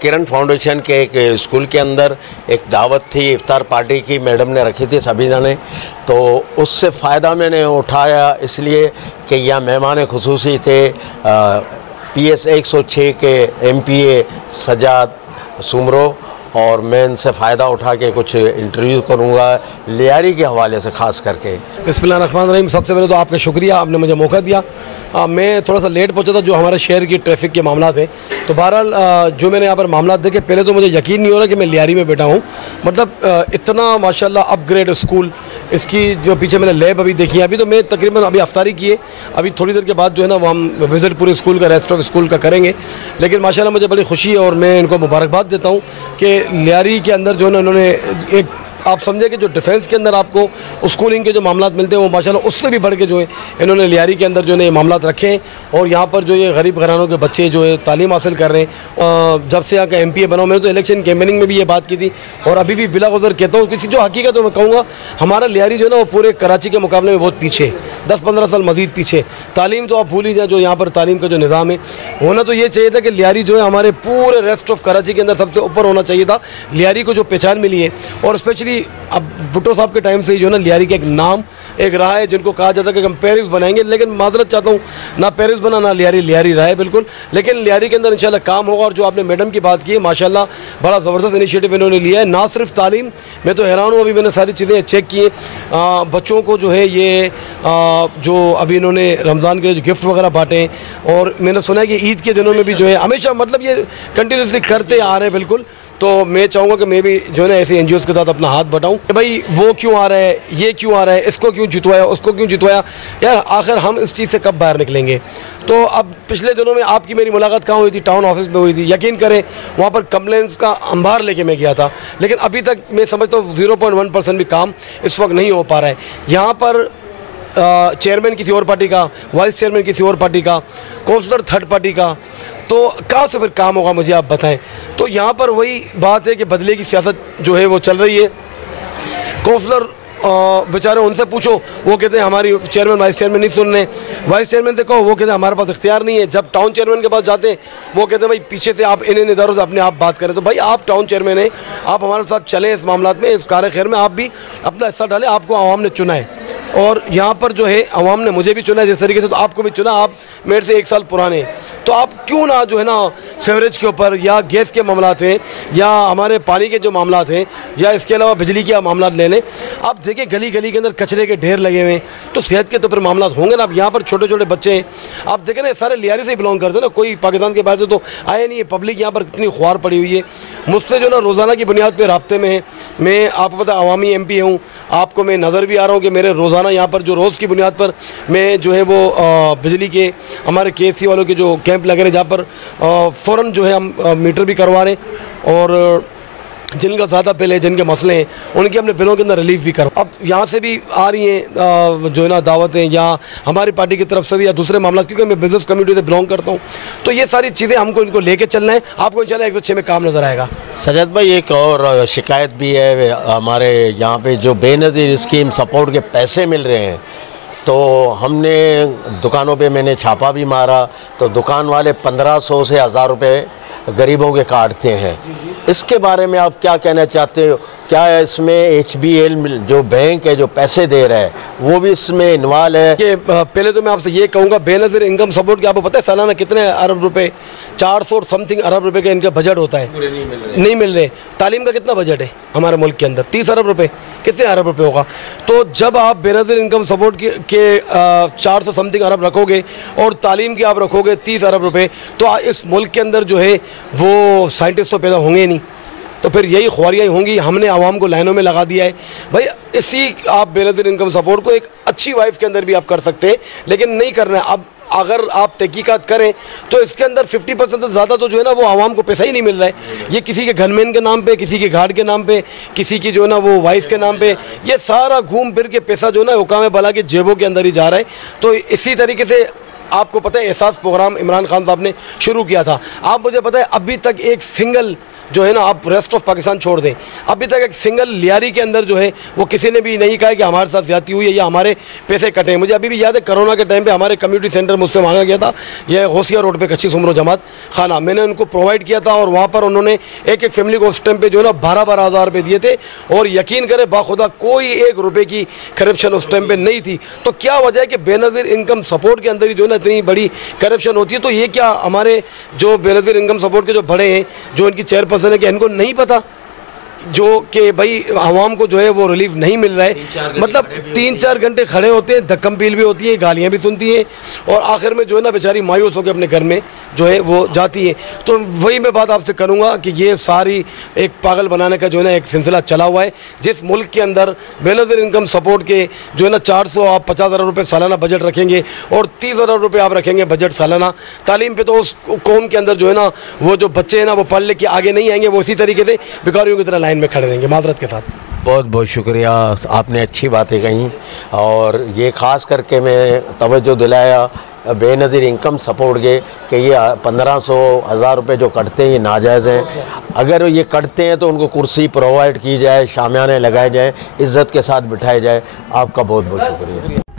किरण foundation के एक school के अंदर एक दावत थी, इफ्तार पार्टी की मैडम ने रखी थी सभी जने, तो उससे फ़ायदा मैंने उठाया इसलिए कि यह मेहमान खुसूसी थे PS 106 के MPA सजाद सुमरो, और मैं इनसे फ़ायदा उठा के कुछ इंटरव्यू करूँगा लियारी के हवाले से ख़ास करके। बिस्मिल्लाहिर्रहमानिर्रहीम। सबसे पहले तो आपका शुक्रिया, आपने मुझे मौका दिया। मैं थोड़ा सा लेट पहुंचा था, जो हमारे शहर की ट्रैफिक के मामला थे, तो बहरहाल जो मैंने यहाँ पर मामला देखे, पहले तो मुझे यकीन नहीं हो रहा कि मैं लियारी में बैठा हूँ। मतलब इतना माशाल्लाह अपग्रेड स्कूल, इसकी जो पीछे मैंने लैब अभी देखी है, अभी तो मैं तकरीबन अभी अफ्तारी की है, अभी थोड़ी देर के बाद जो है ना वो हम विज़िट पूरे स्कूल का, रेस्ट ऑफ स्कूल का करेंगे। लेकिन माशाल्लाह मुझे बड़ी खुशी है और मैं इनको मुबारकबाद देता हूँ कि लियारी के अंदर जो है ना उन्होंने एक, आप समझे कि जो डिफेंस के अंदर आपको स्कूलिंग के जो मामला मिलते हैं वो माशाल्लाह उससे भी बढ़ के जो है इन्होंने लियारी के अंदर जो है ये मामला रखे हैं। और यहाँ पर जो ये गरीब घरानों के बच्चे जो है तालीम हासिल कर रहे हैं। जब से यहाँ का MPA बना, मैंने तो इलेक्शन कैंपेनिंग में भी ये बात की थी और अभी भी बिलागुज़र कहता हूँ, किसी जो हकीकत तो मैं कहूँगा हमारा लियारी जो है ना वो पूरे कराची के मुकाबले में बहुत पीछे, 10-15 साल मज़ीद पीछे। तालीम तो आप भूल ही जाए, जो यहाँ पर तालीम का जो निज़ाम है होना तो ये चाहिए था कि लियारी जो है हमारे पूरे रेस्ट ऑफ कराची के अंदर सबसे ऊपर होना चाहिए था। लियारी को जो पहचान मिली है, और स्पेशली अब भुट्टो साहब के टाइम से ही जो है ना लियारी का एक नाम एक रहा है, जिनको कहा जाता है कि हम पेरिस बनाएंगे, लेकिन माजरत चाहता हूँ ना पेरिस बना ना लियारी रहा है बिल्कुल। लेकिन लियारी के अंदर इंशाल्लाह काम होगा। और जो आपने मैडम की बात की है, माशाल्लाह बड़ा ज़बरदस्त इनिशिएटिव इन्होंने लिया है। ना सिर्फ तालीम, मैं तो हैरान हूँ, अभी मैंने सारी चीज़ें चेक की हैं, बच्चों को जो है ये जो अभी इन्होंने रमज़ान के जो गिफ्ट वगैरह बाँटे, और मैंने सुना है कि ईद के दिनों में भी जो है हमेशा, मतलब ये कंटिन्यूसली करते आ रहे हैं बिल्कुल। तो मैं चाहूँगा कि मैं भी जो है ना ऐसे NGOs के साथ अपना हाथ बटाऊँ कि भाई वो क्यों आ रहा है, ये क्यों आ रहा है, इसको क्यों जितवाया, उसको क्यों जितवाया, यार आखिर हम इस चीज़ से कब बाहर निकलेंगे। तो अब पिछले दिनों में आपकी मेरी मुलाकात कहाँ हुई थी? टाउन ऑफिस में हुई थी। यकीन करें वहाँ पर कंप्लेंट्स का अंबार लेके मैं गया था, लेकिन अभी तक मैं समझता हूँ 0.1% भी काम इस वक्त नहीं हो पा रहा है। यहाँ पर चेयरमैन किसी और पार्टी का, वाइस चेयरमैन किसी और पार्टी का, काउंसलर थर्ड पार्टी का, तो कहाँ से फिर काम होगा मुझे आप बताएं। तो यहाँ पर वही बात है कि बदले की सियासत जो है वो चल रही है। काउंसलर बेचारे, उनसे पूछो, वो कहते हैं हमारी चेयरमैन वाइस चेयरमैन नहीं सुन रहे। वाइस चेयरमैन से कहो, वो कहते हैं हमारे पास इख्तियार नहीं है। जब टाउन चेयरमैन के पास जाते हैं वो कहते हैं भाई पीछे से आप इन इदारों से अपने आप बात करें। तो भाई आप टाउन चेयरमैन हैं, आप हमारे साथ चलें इस मामला में, इस कार्य खैर में आप भी अपना हिस्सा डालें। आपको आवाम ने चुना है और यहाँ पर जो है आवाम ने मुझे भी चुना है जिस तरीके से, तो आपको भी चुना। आप मेरे से 1 साल पुराने, तो आप क्यों ना जो है ना सीवरेज के ऊपर या गैस के मामला थे या हमारे पानी के जो मामला थे या इसके अलावा बिजली के मामला ले लें। आप देखिए गली गली के अंदर कचरे के ढेर लगे हुए हैं, तो सेहत के तो फिर मामला होंगे ना। अब यहाँ पर छोटे छोटे बच्चे हैं, आप देखें ना सारे लियारी से ही बिलोंग करते हैं ना, कोई पाकिस्तान के बाहर से तो आए नहीं है। पब्लिक यहाँ पर कितनी ख्वार पड़ी हुई है, मुझसे जो ना रोज़ाना की बुनियाद पर रब्ते में है। मैं आपको पता अवामी MP हूँ, आपको मैं नज़र भी आ रहा हूँ कि मेरे रोज़ाना यहाँ पर जो रोज़ की बुनियाद पर मैं जो है वो बिजली के हमारे KSC वालों के जो कैंप लगे रहे, जहाँ पर फ़ौरन जो है हम मीटर भी करवा रहे हैं, और जिनका ज़्यादा बिल है, जिनके मसले हैं, उनके अपने बिलों के अंदर रिलीफ भी करो। अब यहाँ से भी आ रही हैं जो है ना दावतें, या हमारी पार्टी की तरफ से भी, या दूसरे मामला, क्योंकि मैं बिज़नेस कम्युनिटी से बिलोंग करता हूँ। तो ये सारी चीज़ें हमको इनको लेके चलना है। आपको इंशाल्लाह 106 में काम नज़र आएगा। सजद भाई, एक और शिकायत भी है, हमारे यहाँ पे जो बेनज़ीर स्कीम सपोर्ट के पैसे मिल रहे हैं, तो हमने दुकानों पे मैंने छापा भी मारा, तो दुकान वाले 1500 से 1000 रुपये गरीबों के काटते हैं। इसके बारे में आप क्या कहना चाहते हो? क्या इसमें HBL जो बैंक है जो पैसे दे रहा है वो भी इसमें इन्वॉल्व है? कि पहले तो मैं आपसे ये कहूँगा, बेनज़ीर इनकम सपोर्ट के आपको पता है सालाना कितने अरब रुपए, 400 समथिंग अरब रुपए का इनका बजट होता है। नहीं मिल रहे। तालीम का कितना बजट है हमारे मुल्क के अंदर? 30 अरब रुपये। कितने अरब रुपये होगा? तो जब आप बेनज़ीर इनकम सपोर्ट के 400 समथिंग अरब रखोगे और तालीम के आप रखोगे 30 अरब रुपये, तो इस मुल्क के अंदर जो है वो साइंटिस्ट तो पैदा होंगे ही नहीं। तो फिर यही ख्वारियाँ होंगी। हमने आवाम को लाइनों में लगा दिया है। भाई इसी आप बेनज़ीर इनकम सपोर्ट को एक अच्छी वाइफ के अंदर भी आप कर सकते हैं, लेकिन नहीं करना है। अब अगर आप तहकीकात करें तो इसके अंदर 50% से ज़्यादा तो जो है ना वो आवाम को पैसा ही नहीं मिल रहा है। ये किसी के गनमैन के नाम पे, किसी के घाट के नाम पे, किसी की जो है ना वो वाइफ के नाम पे, ये सारा घूम फिर के पैसा जो है ना हुकाम बला के जेबों के अंदर ही जा रहा है। तो इसी तरीके से आपको पता है एहसास प्रोग्राम इमरान खान साहब ने शुरू किया था। आप मुझे पता है अभी तक एक सिंगल जो है ना आप रेस्ट ऑफ पाकिस्तान छोड़ दें, अभी तक एक सिंगल लियारी के अंदर जो है वो किसी ने भी नहीं कहा कि हमारे साथ ज्यादती हुई है या हमारे पैसे कटे हैं। मुझे अभी भी याद है कोरोना के टाइम पे हमारे कम्युनिटी सेंटर मुझसे मांगा गया था, यह होशिया रोड पे कच्ची सुमरो जमात खाना, मैंने उनको प्रोवाइड किया था और वहाँ पर उन्होंने एक एक फैमिली को उस टाइम पे जो है ना 12-12 हज़ार रुपये दिए थे और यकीन करें बाखुदा कोई 1 रुपये की करप्शन उस टाइम पे नहीं थी। तो क्या वजह है कि बेनज़ीर इनकम सपोर्ट के अंदर ही जो है ना इतनी बड़ी करप्शन होती है? तो ये क्या हमारे जो बेनज़ीर इनकम सपोर्ट के जो बड़े हैं, जो इनकी चेयरपर्सन है, कि इनको नहीं पता जो कि भाई आवाम को जो है वो रिलीफ नहीं मिल रहा है? मतलब 3-4 घंटे खड़े होते हैं, धक्कम पील भी होती है, गालियाँ भी सुनती हैं और आखिर में जो है ना बेचारी मायूस होकर अपने घर में जो है वो जाती है। तो वही मैं बात आपसे करूँगा कि ये सारी एक पागल बनाने का जो है ना एक सिलसिला चला हुआ है, जिस मुल्क के अंदर बेनज़ीर इनकम सपोर्ट के जो है ना 400 आप 50,000 रुपये सालाना बजट रखेंगे और 30,000 रुपये आप रखेंगे बजट सालाना तालीम पे, तो उस कौम के अंदर जो है ना वो जो बच्चे हैं ना वो पढ़ लिख के आगे नहीं आएंगे, वो इसी तरीके से भिखारियों की तरह लाइन में खड़े रहेंगे। माजरत के साथ बहुत बहुत शुक्रिया, आपने अच्छी बातें कही और ये ख़ास करके मैं तवज्जो दिलाया बेनज़ीर इनकम सपोर्ट के कि ये 1500-1000 रुपये जो कटते हैं ये नाजायज़ हैं। अगर ये कटते हैं तो उनको कुर्सी प्रोवाइड की जाए, शामियाने लगाए जाए, इज़्ज़त के साथ बिठाए जाए। आपका बहुत बहुत शुक्रिया।